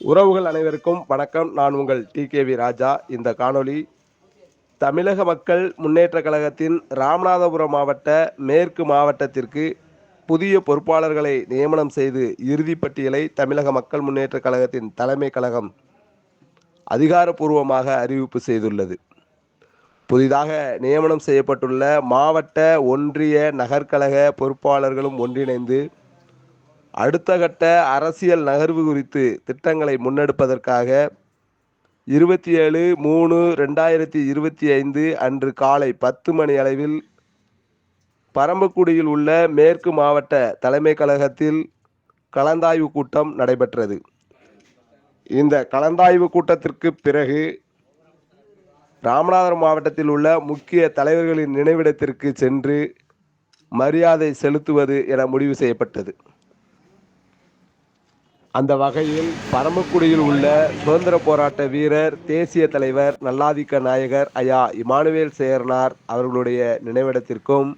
உறவுகள் அனைவருக்கும் வணக்கம். நான் உங்கள் டிகேவி ராஜா. இந்த காணொளி தமிழக மக்கள் முன்னேற்ற கழகத்தின் ராமநாதபுரம் மாவட்ட மேற்கு மாவட்டத்திற்கு புதிய பொறுப்பாளர்களை நியமனம் செய்து இறுதிப்பட்டியலை தமிழக மக்கள் முன்னேற்ற கழகத்தின் தலைமை கழகம் அதிகாரப்பூர்வமாக அறிவிப்பு செய்துள்ளது. புதிதாக நியமனம் செய்யப்பட்டுள்ள மாவட்ட, ஒன்றிய, நகர்கழக பொறுப்பாளர்களும் ஒன்றிணைந்து அடுத்த கட்ட அரசியல் நகர்வு குறித்து திட்டங்களை முன்னெடுப்பதற்காக 27/3/2025 அன்று காலை 10 மணி அளவில் பரமக்குடியில் உள்ள மேற்கு மாவட்ட தலைமை கழகத்தில் கலந்தாய்வு கூட்டம் நடைபெற்றது. இந்த கலந்தாய்வு கூட்டத்திற்கு பிறகு ராமநாதபுரம் மாவட்டத்தில் உள்ள முக்கிய தலைவர்களின் நினைவிடத்திற்கு சென்று மரியாதை செலுத்துவது என முடிவு செய்யப்பட்டது. அந்த வகையில் பரமக்குடியில் உள்ள சுதந்திர போராட்ட வீரர், தேசிய தலைவர், நல்லாதிக்க நாயகர் ஐயா இமானுவேல் சேகரனார் அவர்களுடைய நினைவிடத்திற்கும்,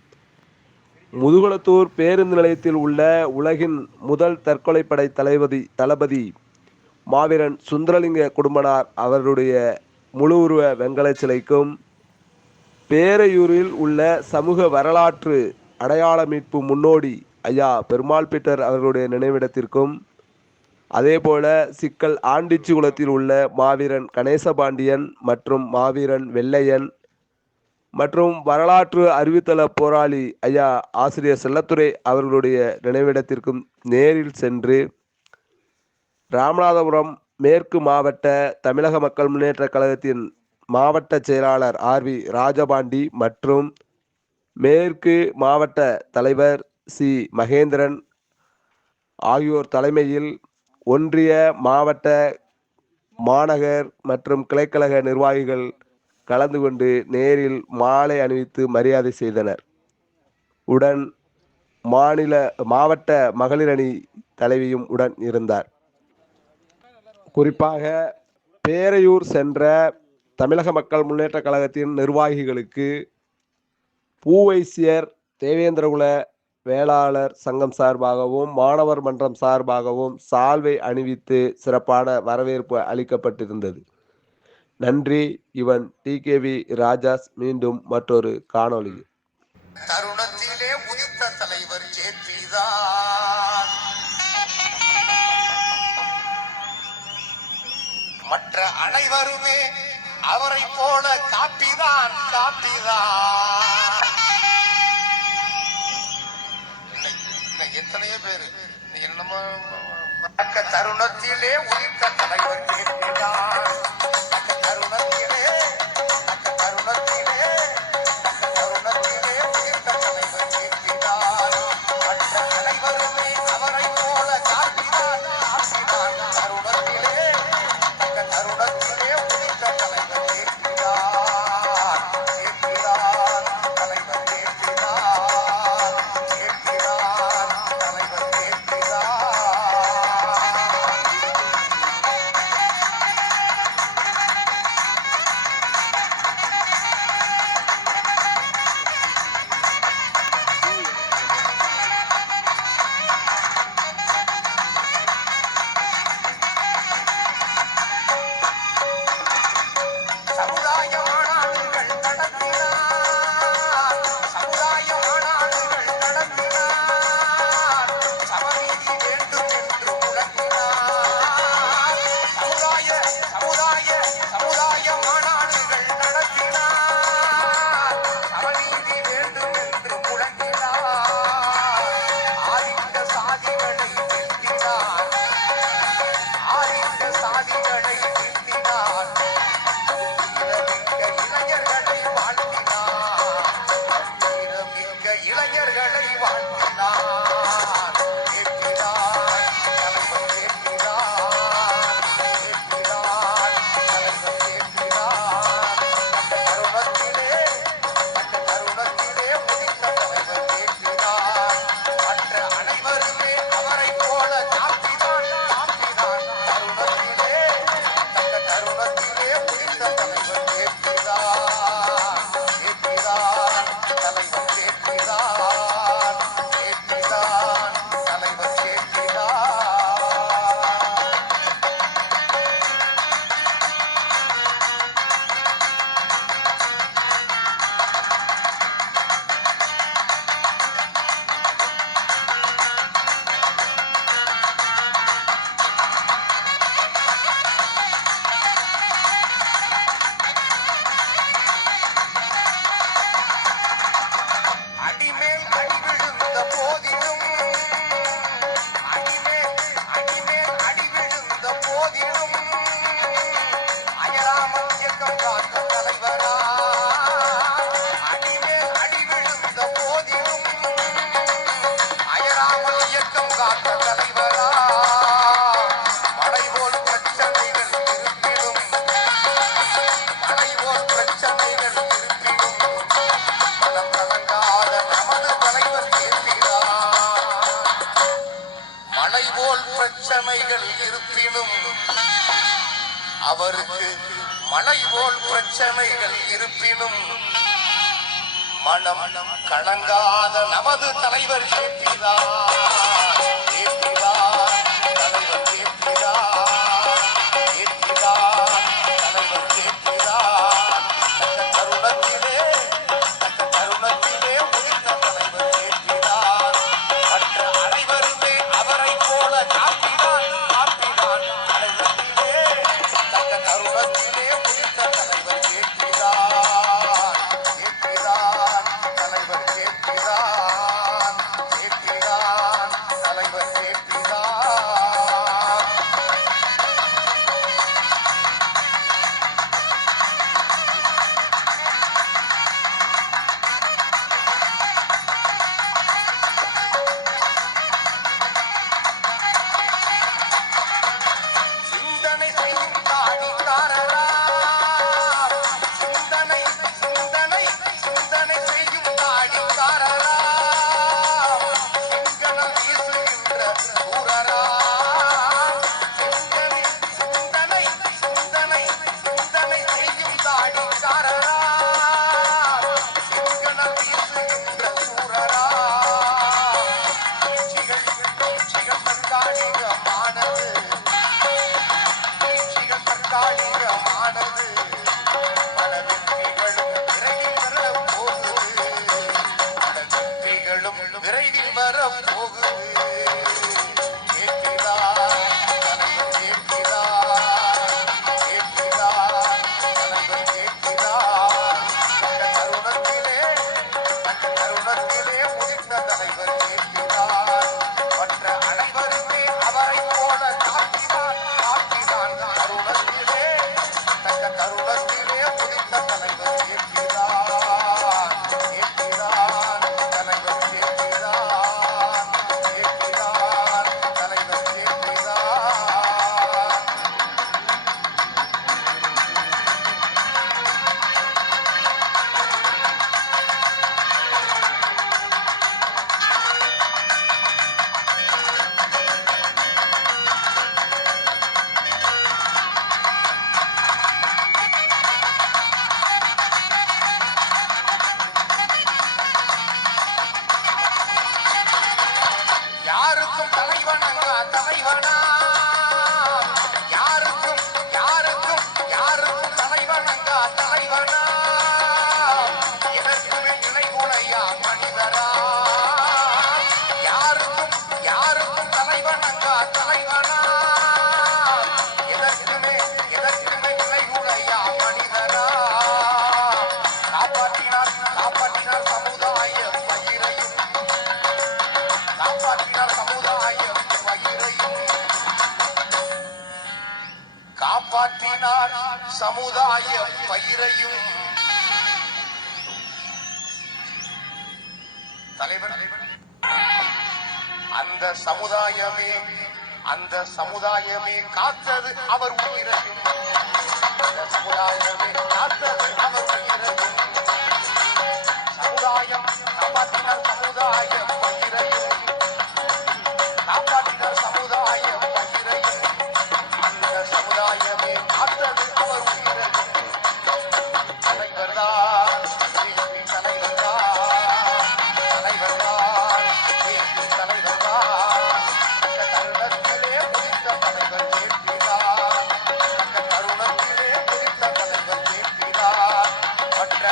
முதுகுளத்தூர் பேருந்து நிலையத்தில் உள்ள உலகின் முதல் தற்கொலைப்படை தளபதி மாவீரன் சுந்தரலிங்க குடும்பனார் அவர்களுடைய முழு உருவ வெங்கல சிலைக்கும், பேரையூரில் உள்ள சமூக வரலாற்று அடையாள மீட்பு முன்னோடி ஐயா பெருமாள் பீட்டர் அவர்களுடைய நினைவிடத்திற்கும், அதேபோல சிக்கல் ஆண்டிச்சி குளத்தில் உள்ள மாவீரன் கணேசபாண்டியன் மற்றும் மாவீரன் வெள்ளையன் மற்றும் வரலாற்று அறிவுத்தள போராளி ஐயா ஆசிரியர் செல்லத்துரை அவர்களுடைய நினைவிடத்திற்கும் நேரில் சென்று ராமநாதபுரம் மேற்கு மாவட்ட தமிழக மக்கள் முன்னேற்ற கழகத்தின் மாவட்ட செயலாளர் ஆர்வி ராஜபாண்டி மற்றும் மேற்கு மாவட்ட தலைவர் சி மகேந்திரன் ஆகியோர் தலைமையில் ஒன்றிய, மாவட்ட, மாநகர் மற்றும் கிளைக்கழக நிர்வாகிகள் கலந்து கொண்டு நேரில் மாலை அணிவித்து மரியாதை செய்தனர். உடன் மாவட்ட மகளிர் அணி தலைவியும் உடன் இருந்தார். குறிப்பாக பேரையூர் சென்ற தமிழக மக்கள் முன்னேற்ற கழகத்தின் நிர்வாகிகளுக்கு பூவைசியர் தேவேந்திரகுல வேளாளர் சங்கம் சார்பாகவும் மாணவர் மன்றம் சார்பாகவும் சால்வை அணிவித்து சிறப்பான வரவேற்பு அளிக்கப்பட்டிருந்தது. நன்றி. இவன் டிகேவி ராஜாஸ். மீண்டும் மற்றொரு காணொளி. தருணத்திலே உதித்த தலைவர் ஜேபிதான், மற்ற அனைவருமே அவரை போல காப்பிதான். எத்தனையோ பேரு என்னமோ தருணத்திலே உதித்த தலைவர் ஜேபிதான், தருணத்திலே உதித்த தலைவர் ஜேபிதான், மற்ற அனைவருமே அவரை போல காப்பிதான். தருணத்திலே உதித்த தலைவர் ஜேபிதான், தலைவர் ஜேபிதான், தலைவர் ஜேபிதான். அவருக்கு மலை போல் பிரச்சனைகள் இருப்பினும் மனம் கலங்காத நமது தலைவர் கேட்கிறார். தலைவர் கேட்கிறார். தலைவர் கேட்கிறார். தக்க தருணத்திலே உதித்த தலைவர் கேட்கிறார். மற்ற அனைவருமே அவரை போல காத்தினான். தலைவத்திலே தக்க தருணத்திலே உதித்த தலைவர் கேட்கிறார். தலைவர் கேட்கிறார். தலைவர் கேட்கிறார். சிந்தனை செய்யும் தாடிக்காரரா. சிந்தனை சிந்தனை சிந்தனை செய்யும் தாடிக்காரரா. சிங்களம் வீசுகின்ற சூரரா. சிந்தனை சிந்தனை சிந்தனை சிந்தனை செய்யும் தாடிக்காரரா. சிங்களம் வீசுகின்ற சூரரா. வீழ்ச்சிகள் தற்காலிகமானது. வீழ்ச்சிகள் தற்காலிகமானது. பல வெற்றிகளும் விரைவில் வரப்போகுது. பல வெற்றிகளும் விரைவில் வரப்போகுது. கேட்கிறார். தலைவர் கேட்கிறார். தலைவர் கேட்கிறார். தக்க தருணத்திலே உதித்த தலைவர் கேட்கிறார். மற்ற அனைவருமே அவரை போல காத்தினான். தருணத்திலே தக்க தருணத்திலே உதித்த தலைவர் கேட்கிறார். தலைவர் கேட்கிறார். தலைவர் கேட்கிறார். யாருக்கும் தலைவனங்க தலைவனா. யாருக்கும் யாருக்கும் யாருக்கும் தலைவனங்க தலைவனா. எதற்குமே இணைகுலையா மனிதரா. யாருக்கும் யாருக்கும் தலைவனங்க தலைவனா. எதற்குமே இணைகுலையா மனிதரா. காப்பாற்றினார் சமுதாய பயிரையும். காப்பாற்றினார் சமுதாய பயிரையும். காப்பாற்றினார் சமுதாய பயிரையும். தலைவர் அந்த சமுதாயமே காத்தது அவர் உயிரையும். அந்த சமுதாயமே காத்தது அவர் உயிரையும். சமுதாயம் காப்பாற்றினார் சமுதாய பயிரையும். காப்பாற்றினார் சமுதாய பயிரையும். அந்த சமுதாயமே காத்தது அவர் உயிரையும். தலைவர்தான் தலைவர்தான் தலைவர்தான். தருணத்திலே உதித்த தலைவர் கேட்கிறார். தருணத்திலே உதித்த தலைவர் கேட்கிறார். மற்ற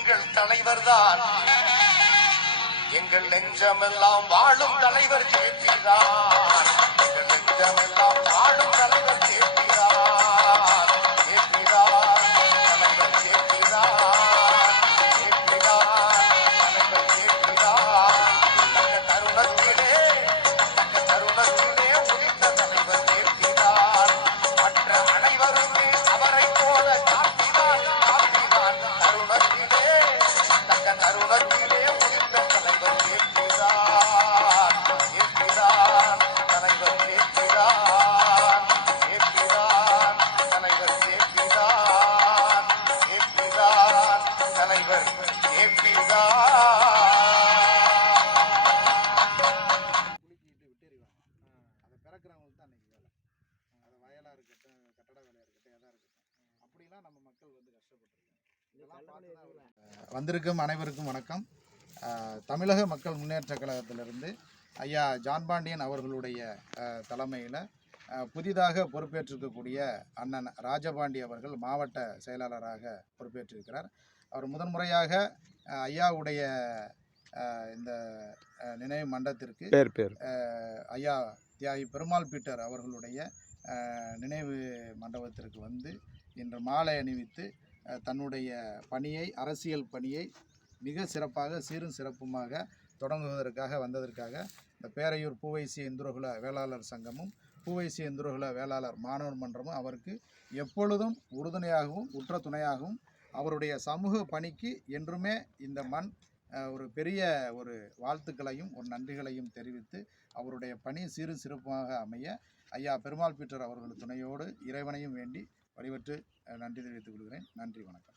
எங்கள் தலைவர்தான். எங்கள் நெஞ்சமெல்லாம் வாழும் தலைவர் ஜெயிக்கிறார். எங்கள் நெஞ்சமெல்லாம் வாழும் தலைவர் ஜெயிக்கிறார். ஜெயிக்கிறார் தலைவர் ஜெயிக்கிறார். ஜெயிக்கிறார் தலைவர் ஜெயிக்கிறார். தக்க தருணத்திலே உதித்த தலைவர் ஜெயிக்கிறார். மற்ற அனைவருமே அவரை போல காத்திதான் காத்திதான். தக்க தருணத்திலே உதித்த தலைவர் ஜெயிக்கிறார். ஜெயிக்கிறார் தலைவர் ஜெயிக்கிறார். ஜெயிக்கிறார் தலைவர் ஜெயிக்கிறார். ஜெயிக்கிறார் தலைவர் ஜெயிக்கிறார். குலுக்கிட்டு விட்டுறிவாங்க. அதை பிறக்கிறவங்களுக்கு தான் அன்றைக்கி வேலை. அது வயலாக இருக்கட்டும், கட்டட வேலையாக இருக்கட்டும், எதாக இருக்கட்டும். அப்படிலாம் நம்ம மக்கள் வந்து கஷ்டப்பட்டுருக்காங்க. இதெல்லாம் பார்த்து தான் வந்திருக்கும் அனைவருக்கும் வணக்கம். தமிழக மக்கள் முன்னேற்ற கழகத்திலிருந்து ஐயா ஜான் பாண்டியன் அவர்களுடைய தலைமையில் புதிதாக பொறுப்பேற்றிருக்கக்கூடிய அண்ணன் ராஜபாண்டி அவர்கள் மாவட்ட செயலாளராக பொறுப்பேற்றிருக்கிறார். அவர் முதன்முறையாக ஐயாவுடைய இந்த நினைவு மண்டபத்திற்கு ஐயா தியாகி பெருமாள் பீட்டர் அவர்களுடைய நினைவு மண்டபத்திற்கு வந்து இன்று மாலை அணிவித்து தன்னுடைய பணியை, அரசியல் பணியை மிக சிறப்பாக சீரும் சிறப்புமாக தொடங்குவதற்காக வந்ததற்காக இந்த பேரையூர் பூவைசி இந்துரகுல வேளாளர் சங்கமும் பூவைசி இந்துரகுல வேளாளர் மாணவர் மன்றமும் அவருக்கு எப்பொழுதும் உறுதுணையாகவும் உற்ற துணையாகவும் அவருடைய சமூக பணிக்கு என்றுமே இந்த மண் ஒரு பெரிய ஒரு வாழ்த்துக்களையும் ஒரு நன்றிகளையும் தெரிவித்து அவருடைய பணி சீரும் சிறப்பாக அமைய ஐயா பெருமாள் பீட்டர் அவர்கள் துணையோடு இறைவனையும் வேண்டி வழிபட்டு நன்றி தெரிவித்துக் கொள்கிறேன். நன்றி, வணக்கம்.